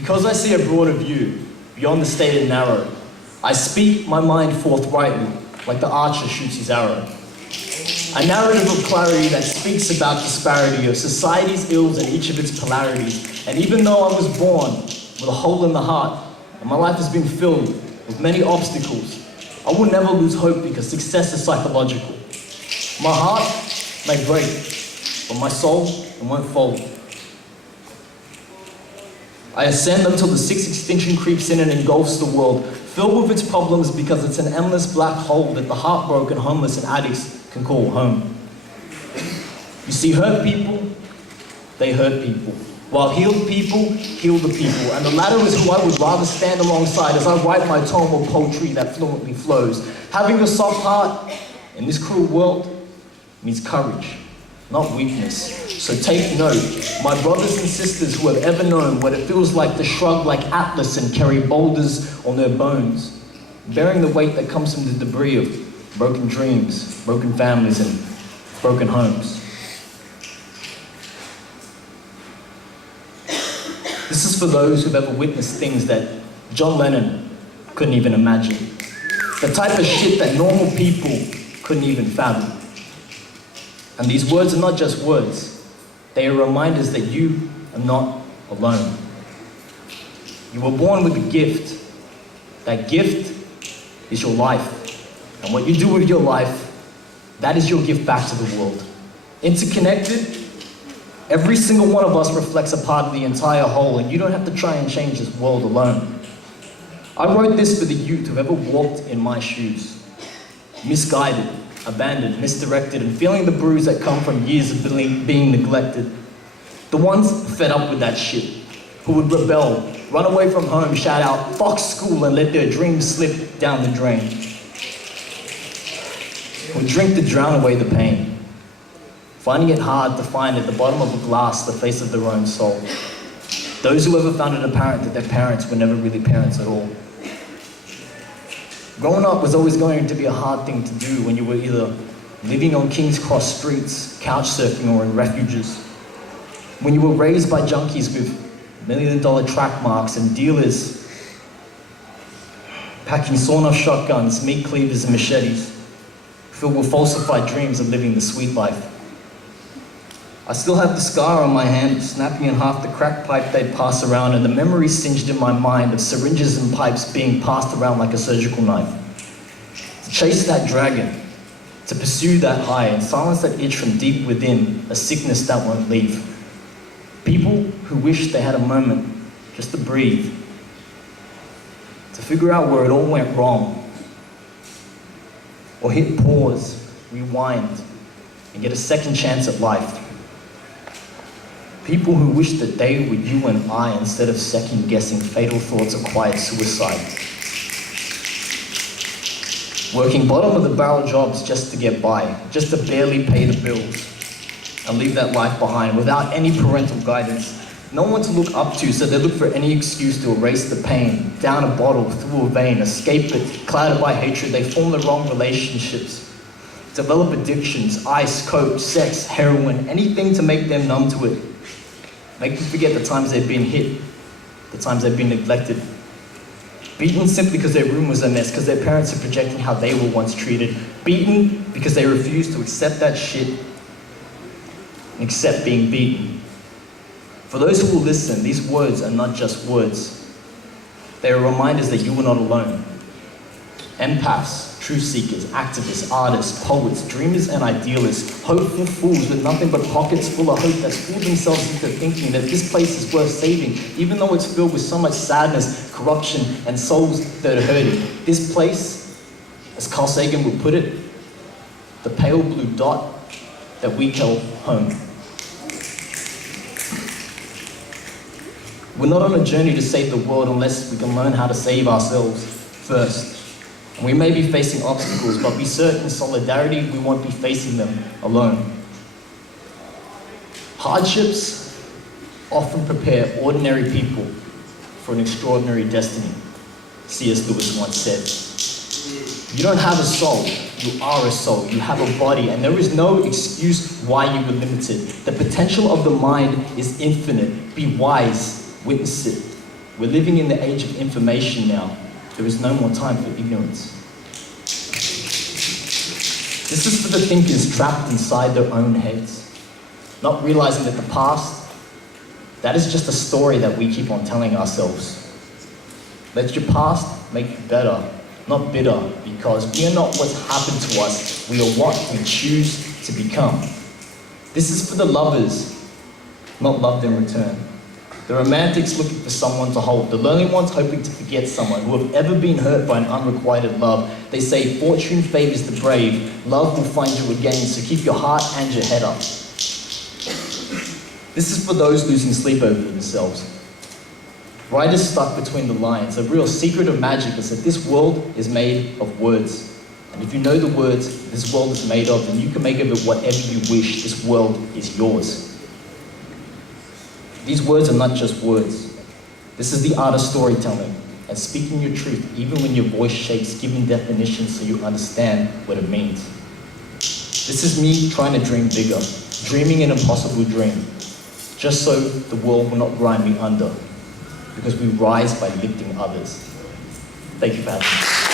Because I see a broader view, beyond the stated narrow, I speak my mind forthrightly, like the archer shoots his arrow. A narrative of clarity that speaks about disparity of society's ills and each of its polarities. And even though I was born with a hole in the heart, and my life has been filled with many obstacles, I will never lose hope because success is psychological. My heart may break, but my soul won't fold. I ascend until the sixth extinction creeps in and engulfs the world, filled with its problems because it's an endless black hole that the heartbroken, homeless, and addicts can call home. You see, hurt people, they hurt people, while healed people heal the people, and the latter is who I would rather stand alongside as I write my tome of poetry that fluently flows. Having a soft heart in this cruel world means courage, not weakness. So take note, my brothers and sisters who have ever known what it feels like to shrug like Atlas and carry boulders on their bones, bearing the weight that comes from the debris of broken dreams, broken families, and broken homes. This is for those who've ever witnessed things that John Lennon couldn't even imagine. The type of shit that normal people couldn't even fathom. And these words are not just words. They are reminders that you are not alone. You were born with a gift. That gift is your life. And what you do with your life, that is your gift back to the world. Interconnected, every single one of us reflects a part of the entire whole, and you don't have to try and change this world alone. I wrote this for the youth who've ever walked in my shoes. Misguided, abandoned, misdirected, and feeling the bruise that come from years of being neglected. The ones fed up with that shit, who would rebel, run away from home, shout out, fuck school, and let their dreams slip down the drain. Would drink to drown away the pain, finding it hard to find at the bottom of a glass the face of their own soul. Those who ever found it apparent that their parents were never really parents at all. Growing up was always going to be a hard thing to do when you were either living on King's Cross streets, couch surfing, or in refuges. When you were raised by junkies with $1 million track marks and dealers packing sawn-off shotguns, meat cleavers, and machetes, filled with falsified dreams of living the sweet life. I still have the scar on my hand, snapping in half the crack pipe they'd pass around, and the memory singed in my mind of syringes and pipes being passed around like a surgical knife. To chase that dragon, to pursue that high, and silence that itch from deep within, a sickness that won't leave. People who wish they had a moment just to breathe, to figure out where it all went wrong, or hit pause, rewind, and get a second chance at life. People who wish that they were you and I instead of second-guessing fatal thoughts of quiet suicide. Working bottom-of-the-barrel jobs just to get by, just to barely pay the bills, and leave that life behind without any parental guidance. No one to look up to, so they look for any excuse to erase the pain, down a bottle, through a vein, escape it, clouded by hatred. They form the wrong relationships, develop addictions, ice, coke, sex, heroin, anything to make them numb to it. Make them forget the times they've been hit, the times they've been neglected. Beaten simply because their room was a mess, because their parents are projecting how they were once treated. Beaten because they refused to accept that shit and accept being beaten. For those who will listen, these words are not just words. They are reminders that you are not alone. Empaths, truth seekers, activists, artists, poets, dreamers and idealists, hopeful fools with nothing but pockets full of hope that fool themselves into thinking that this place is worth saving, even though it's filled with so much sadness, corruption, and souls that are hurting. This place, as Carl Sagan would put it, the pale blue dot that we call home. We're not on a journey to save the world unless we can learn how to save ourselves first. And we may be facing obstacles, but be certain in solidarity we won't be facing them alone. Hardships often prepare ordinary people for an extraordinary destiny, C.S. Lewis once said. You don't have a soul, you are a soul, you have a body, and there is no excuse why you were limited. The potential of the mind is infinite. Be wise. Witness it. We're living in the age of information now. There is no more time for ignorance. This is for the thinkers trapped inside their own heads, not realizing that the past, that is just a story that we keep on telling ourselves. Let your past make you better, not bitter, because we are not what's happened to us, we are what we choose to become. This is for the lovers, not loved in return. The romantics looking for someone to hold, the lonely ones hoping to forget someone who have ever been hurt by an unrequited love. They say fortune favors the brave, love will find you again, so keep your heart and your head up. This is for those losing sleep over themselves. Writers stuck between the lines. The real secret of magic is that this world is made of words. And if you know the words this world is made of, then you can make of it whatever you wish. This world is yours. These words are not just words. This is the art of storytelling and speaking your truth, even when your voice shakes, giving definitions so you understand what it means. This is me trying to dream bigger, dreaming an impossible dream, just so the world will not grind me under, because we rise by lifting others. Thank you for having me.